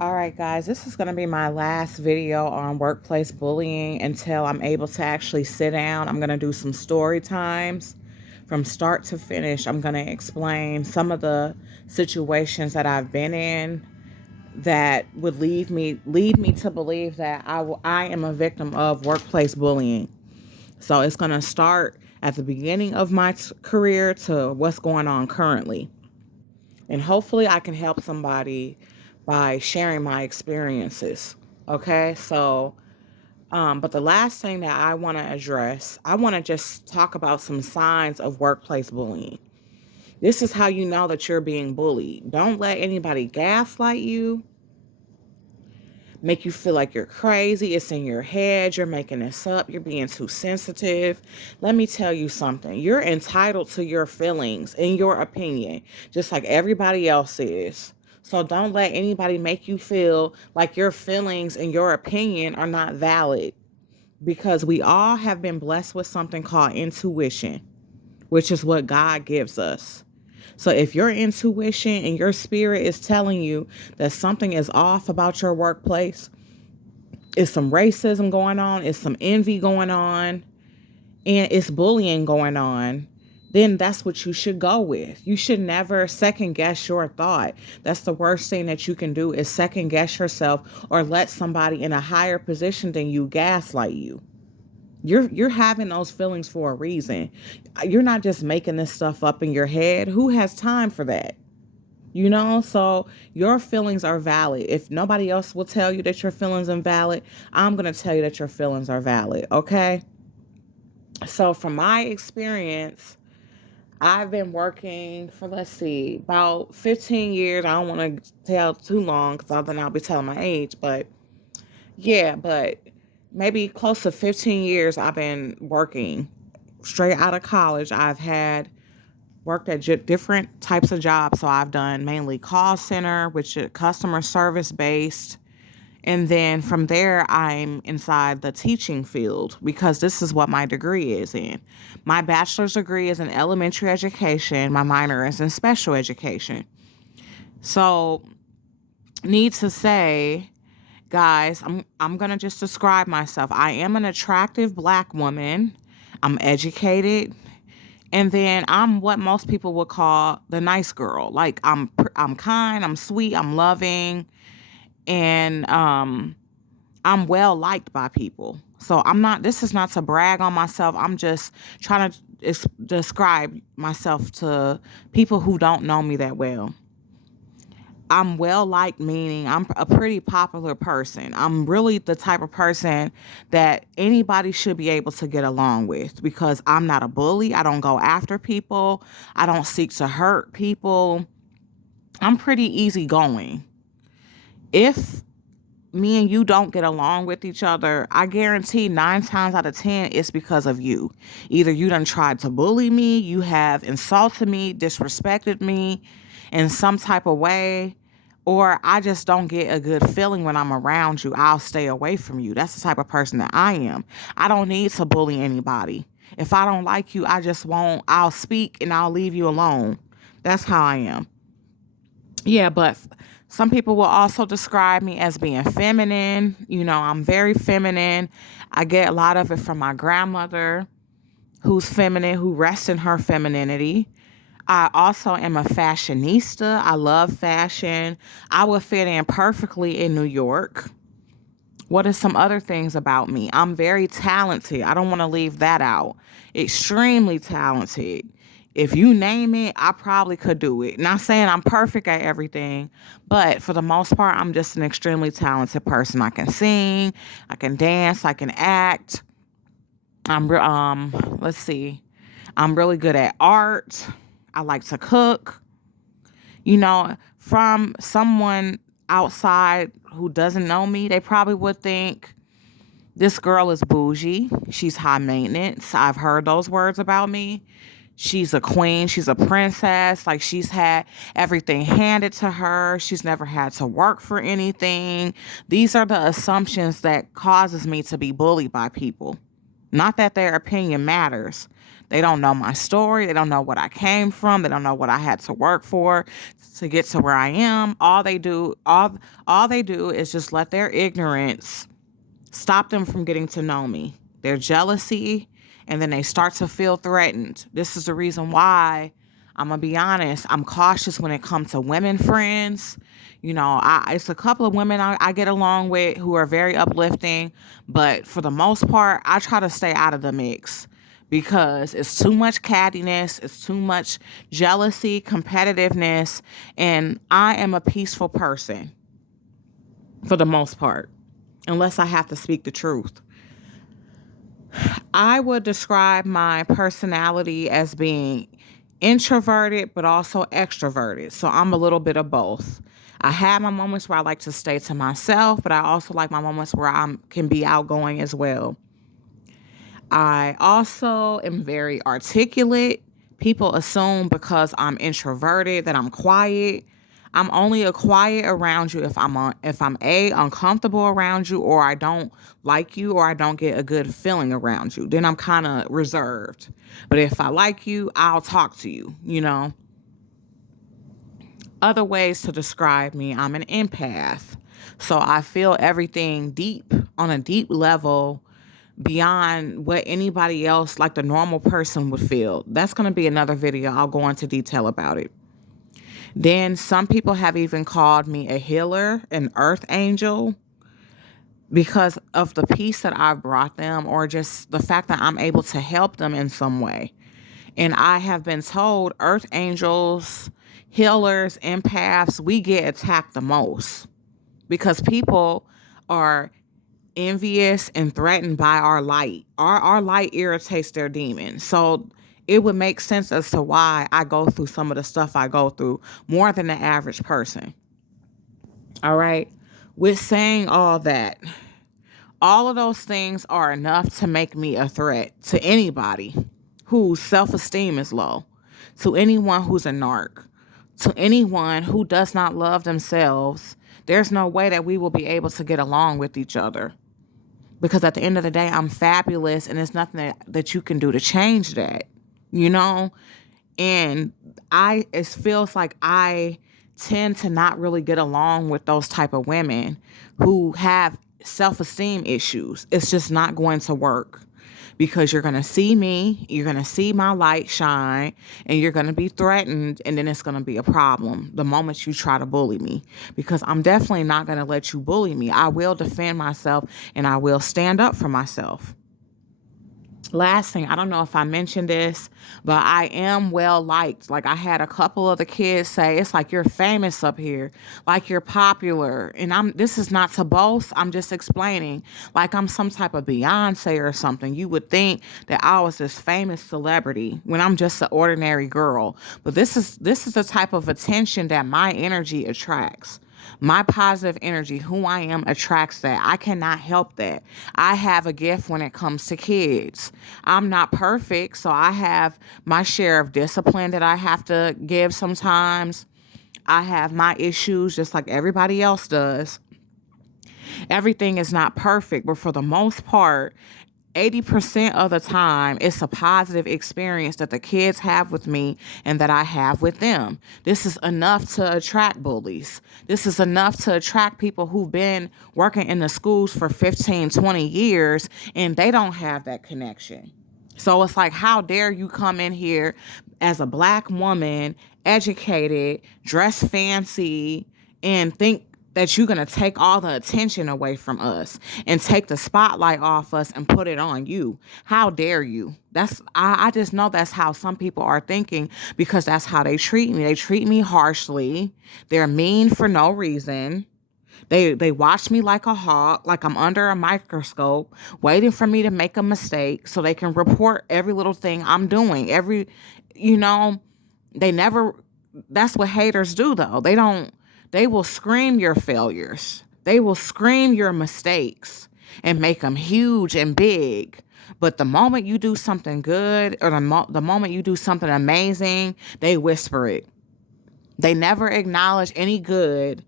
All right, guys, this is going to be my last video on workplace bullying until I'm able to actually sit down. I'm going to do some story times from start to finish. I'm going to explain some of the situations that I've been in that would lead me to believe that I am a victim of workplace bullying. So it's going to start at the beginning of my career to what's going on currently. And hopefully I can help somebody by sharing my experiences. Okay, so, but the last thing that I want to address, I want to just talk about some signs of workplace bullying. This is how you know that you're being bullied. Don't let anybody gaslight you, make you feel like you're crazy. It's in your head. You're making this up. You're being too sensitive. Let me tell you something. You're entitled to your feelings and your opinion, just like everybody else is. So don't let anybody make you feel like your feelings and your opinion are not valid, because we all have been blessed with something called intuition, which is what God gives us. So if your intuition and your spirit is telling you that something is off about your workplace, it's some racism going on, it's some envy going on, and it's bullying going on, then that's what you should go with. You should never second guess your thought. That's the worst thing that you can do, is second guess yourself or let somebody in a higher position than you gaslight you. You're having those feelings for a reason. You're not just making this stuff up in your head. Who has time for that? So your feelings are valid. If nobody else will tell you that your feelings are invalid, I'm going to tell you that your feelings are valid. Okay. So from my experience, I've been working for, let's see, about 15 years. I don't want to tell too long because then I'll be telling my age, but yeah, but maybe close to 15 years I've been working straight out of college. I've had worked at different types of jobs. So I've done mainly call center, which is customer service based. And then from there, I'm inside the teaching field because this is what my degree is in. My bachelor's degree is in elementary education. My minor is in special education. So, need to say, guys, I'm going to just describe myself. I am an attractive Black woman. I'm educated. And then I'm what most people would call the nice girl. Like I'm kind, I'm sweet, I'm loving, and I'm well liked by people. So I'm not. This is not to brag on myself. I'm just trying to describe myself to people who don't know me that well. I'm well liked, meaning I'm a pretty popular person. I'm really the type of person that anybody should be able to get along with, because I'm not a bully. I don't go after people. I don't seek to hurt people. I'm pretty easygoing. If me and you don't get along with each other, I guarantee 9 times out of 10 it's because of you. Either you done tried to bully me, you have insulted me, disrespected me in some type of way, or I just don't get a good feeling when I'm around you. I'll stay away from you. That's the type of person that I am. I don't need to bully anybody. If I don't like you, I just won't. I'll speak and I'll leave you alone. That's how I am. Yeah, but some people will also describe me as being feminine. I'm very feminine. I get a lot of it from my grandmother, who's feminine, who rests in her femininity. I also am a fashionista. I love fashion. I would fit in perfectly in New York. What are some other things about me? I'm very talented. I don't want to leave that out. Extremely talented. If you name it, I probably could do it. Not saying I'm perfect at everything, but for the most part, I'm just an extremely talented person. I can sing, I can dance, I can act. Let's see. I'm really good at art. I like to cook. From someone outside who doesn't know me, they probably would think this girl is bougie. She's high maintenance. I've heard those words about me. She's a queen. She's a princess. Like, she's had everything handed to her. She's never had to work for anything. These are the assumptions that causes me to be bullied by people. Not that their opinion matters. They don't know my story. They don't know what I came from. They don't know what I had to work for to get to where I am. All they do is just let their ignorance stop them from getting to know me. Their jealousy, and then they start to feel threatened. This is the reason why I'm gonna be honest. I'm cautious when it comes to women friends. It's a couple of women I get along with who are very uplifting, but for the most part, I try to stay out of the mix because it's too much cattiness, it's too much jealousy, competitiveness, and I am a peaceful person for the most part, unless I have to speak the truth. I would describe my personality as being introverted, but also extroverted. So I'm a little bit of both. I have my moments where I like to stay to myself, but I also like my moments where I can be outgoing as well. I also am very articulate. People assume because I'm introverted that I'm quiet. I'm only a quiet around you if I'm uncomfortable around you, or I don't like you, or I don't get a good feeling around you. Then I'm kind of reserved. But if I like you, I'll talk to you. Other ways to describe me, I'm an empath. So I feel everything deep on a deep level beyond what anybody else, like the normal person, would feel. That's going to be another video. I'll go into detail about it. Then some people have even called me a healer, an earth angel, because of the peace that I've brought them, or just the fact that I'm able to help them in some way. And I have been told earth angels, healers, empaths, we get attacked the most because people are envious and threatened by our light. Our light irritates their demons. So it would make sense as to why I go through some of the stuff I go through more than the average person. All right. With saying all that, all of those things are enough to make me a threat to anybody whose self-esteem is low, to anyone who's a narc, to anyone who does not love themselves. There's no way that we will be able to get along with each other. Because at the end of the day, I'm fabulous, and there's nothing that you can do to change that, you know? And it feels like I tend to not really get along with those type of women who have self-esteem issues. It's just not going to work. Because you're going to see me, you're going to see my light shine, and you're going to be threatened, and then it's going to be a problem the moment you try to bully me. Because I'm definitely not going to let you bully me. I will defend myself, and I will stand up for myself. Last thing, I don't know if I mentioned this, but I am well liked. Like, I had a couple of the kids say, it's like you're famous up here, like you're popular. And this is not to boast. I'm just explaining, like I'm some type of Beyonce or something. You would think that I was this famous celebrity when I'm just an ordinary girl. But this is the type of attention that my energy attracts. My positive energy, who I am, attracts that. I cannot help that. I have a gift when it comes to kids. I'm not perfect, so I have my share of discipline that I have to give sometimes. I have my issues just like everybody else does. Everything is not perfect, but for the most part, 80% of the time, it's a positive experience that the kids have with me and that I have with them. This is enough to attract bullies. This is enough to attract people who've been working in the schools for 15, 20 years, and they don't have that connection. So it's like, how dare you come in here as a black woman, educated, dressed fancy, and think that you're going to take all the attention away from us and take the spotlight off us and put it on you. How dare you? I just know that's how some people are thinking, because that's how they treat me. They treat me harshly. They're mean for no reason. They watch me like a hawk, like I'm under a microscope, waiting for me to make a mistake so they can report every little thing I'm doing. They never, that's what haters do though. They will scream your failures. They will scream your mistakes and make them huge and big. But the moment you do something good, or the moment you do something amazing, they whisper it. They never acknowledge any good.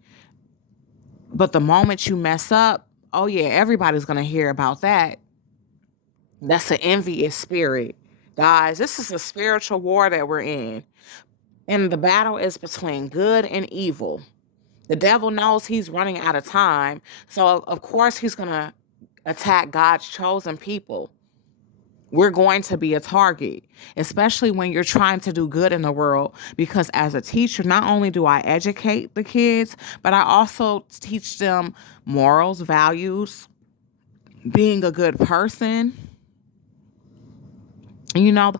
But the moment you mess up, oh yeah, everybody's going to hear about that. That's an envious spirit. Guys, this is a spiritual war that we're in. And the battle is between good and evil. The devil knows he's running out of time. So, of course, he's going to attack God's chosen people. We're going to be a target, especially when you're trying to do good in the world. Because as a teacher, not only do I educate the kids, but I also teach them morals, values, being a good person. You know,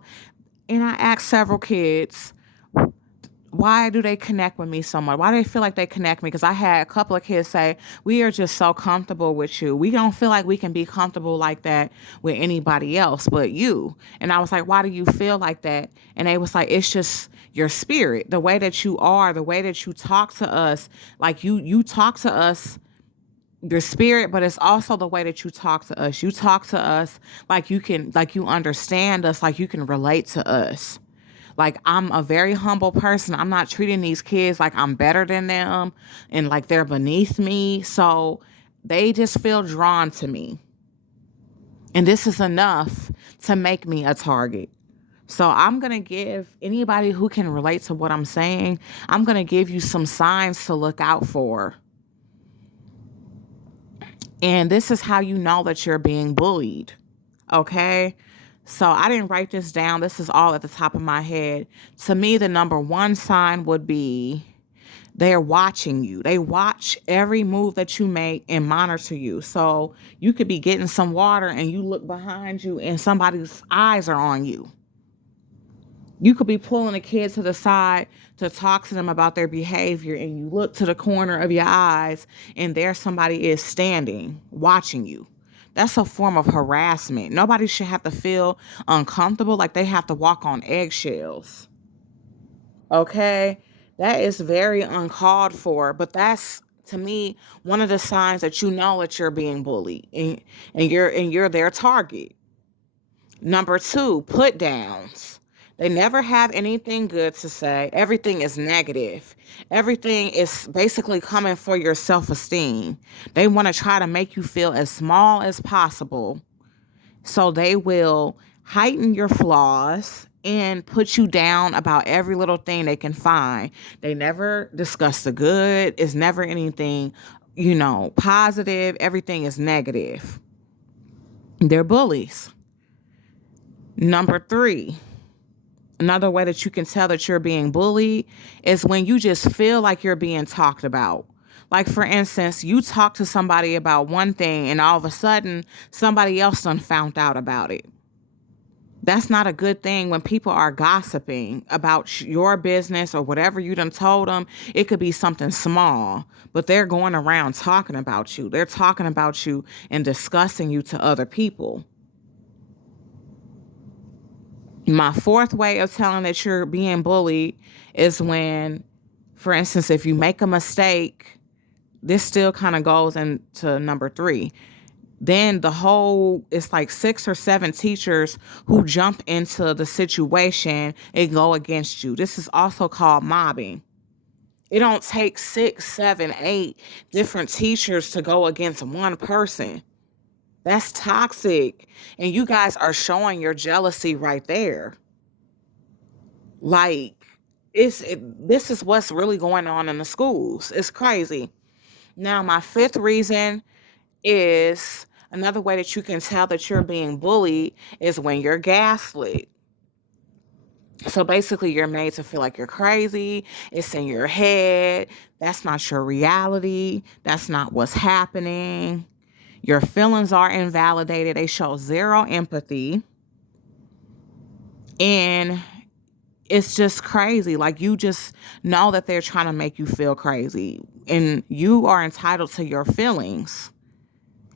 and I asked several kids, why do they connect with me so much? Why do they feel like they connect me? Because I had a couple of kids say, we are just so comfortable with you. We don't feel like we can be comfortable like that with anybody else but you. And I was like, why do you feel like that? And they was like, it's just your spirit, the way that you are, the way that you talk to us. Like you talk to us, your spirit, but it's also the way that you talk to us. You talk to us like you understand us, like you can relate to us. Like, I'm a very humble person. I'm not treating these kids like I'm better than them and like they're beneath me. So they just feel drawn to me. And this is enough to make me a target. So I'm going to give anybody who can relate to what I'm saying, I'm going to give you some signs to look out for. And this is how you know that you're being bullied. Okay? So I didn't write this down. This is all at the top of my head. To me, the number one sign would be they're watching you. They watch every move that you make and monitor you. So you could be getting some water and you look behind you and somebody's eyes are on you. You could be pulling a kid to the side to talk to them about their behavior, and you look to the corner of your eyes and there somebody is standing watching you. That's a form of harassment. Nobody should have to feel uncomfortable like they have to walk on eggshells. Okay? That is very uncalled for, but that's, to me, one of the signs that you know that you're being bullied and you're their target. Number two, put downs. They never have anything good to say. Everything is negative. Everything is basically coming for your self-esteem. They want to try to make you feel as small as possible. So they will heighten your flaws and put you down about every little thing they can find. They never discuss the good. It's never anything, positive. Everything is negative. They're bullies. Number three, another way that you can tell that you're being bullied is when you just feel like you're being talked about. Like, for instance, you talk to somebody about one thing and all of a sudden somebody else done found out about it. That's not a good thing when people are gossiping about your business or whatever you done told them. It could be something small, but they're going around talking about you. They're talking about you and discussing you to other people. My fourth way of telling that you're being bullied is when, for instance, if you make a mistake, this still kind of goes into number three. Then it's like 6 or 7 teachers who jump into the situation and go against you. This is also called mobbing. It don't take 6, 7, 8 different teachers to go against one person. That's toxic. And you guys are showing your jealousy right there. Like, this is what's really going on in the schools. It's crazy. Now, my fifth reason is another way that you can tell that you're being bullied is when you're gaslit. So basically, you're made to feel like you're crazy. It's in your head. That's not your reality. That's not what's happening. Your feelings are invalidated. They show zero empathy. And it's just crazy. Like, you just know that they're trying to make you feel crazy. And you are entitled to your feelings.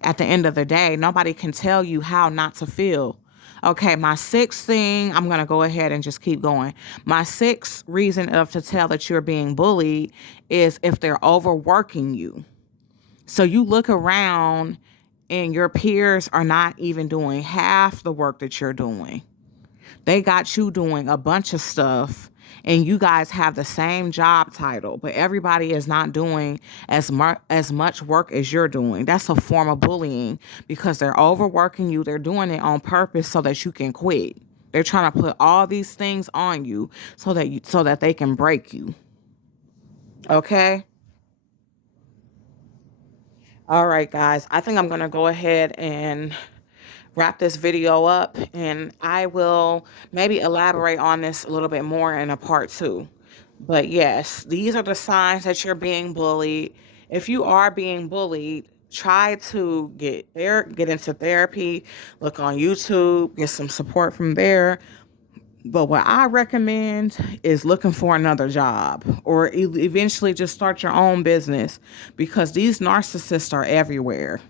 At the end of the day, nobody can tell you how not to feel. Okay, my sixth thing, I'm going to go ahead and just keep going. My sixth reason to tell that you're being bullied is if they're overworking you. So you look around and your peers are not even doing half the work that you're doing. They got you doing a bunch of stuff and you guys have the same job title, but everybody is not doing as much work as you're doing. That's a form of bullying because they're overworking you. They're doing it on purpose so that you can quit. They're trying to put all these things on you so that they can break you. Okay? All right, guys. I think I'm going to go ahead and wrap this video up, and I will maybe elaborate on this a little bit more in a part 2. But yes, these are the signs that you're being bullied. If you are being bullied, try to get into therapy, look on YouTube, get some support from there. But what I recommend is looking for another job or eventually just start your own business, because these narcissists are everywhere.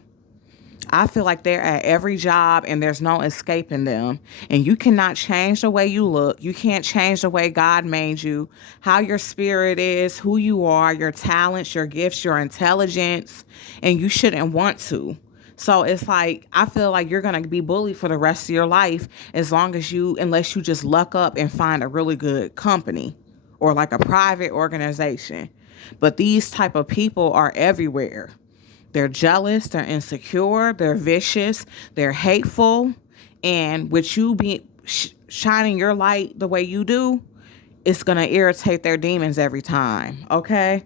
I feel like they're at every job and there's no escaping them. And you cannot change the way you look. You can't change the way God made you, how your spirit is, who you are, your talents, your gifts, your intelligence, and you shouldn't want to. So it's like, I feel like you're going to be bullied for the rest of your life unless you just luck up and find a really good company or like a private organization. But these type of people are everywhere. They're jealous, they're insecure, they're vicious, they're hateful. And with you shining your light the way you do, it's going to irritate their demons every time. Okay?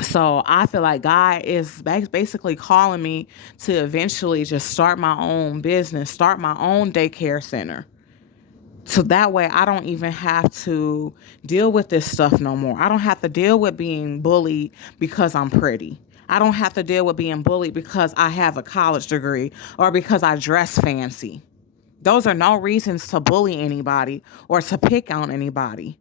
So I feel like God is basically calling me to eventually just start my own business, start my own daycare center. So that way I don't even have to deal with this stuff no more. I don't have to deal with being bullied because I'm pretty. I don't have to deal with being bullied because I have a college degree or because I dress fancy. Those are no reasons to bully anybody or to pick on anybody.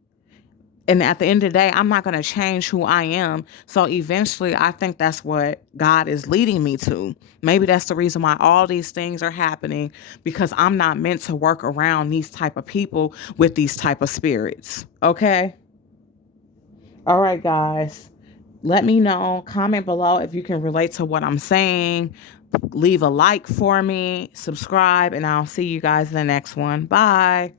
And at the end of the day, I'm not going to change who I am. So eventually, I think that's what God is leading me to. Maybe that's the reason why all these things are happening, because I'm not meant to work around these type of people with these type of spirits. Okay? All right, guys. Let me know. Comment below if you can relate to what I'm saying. Leave a like for me. Subscribe, and I'll see you guys in the next one. Bye.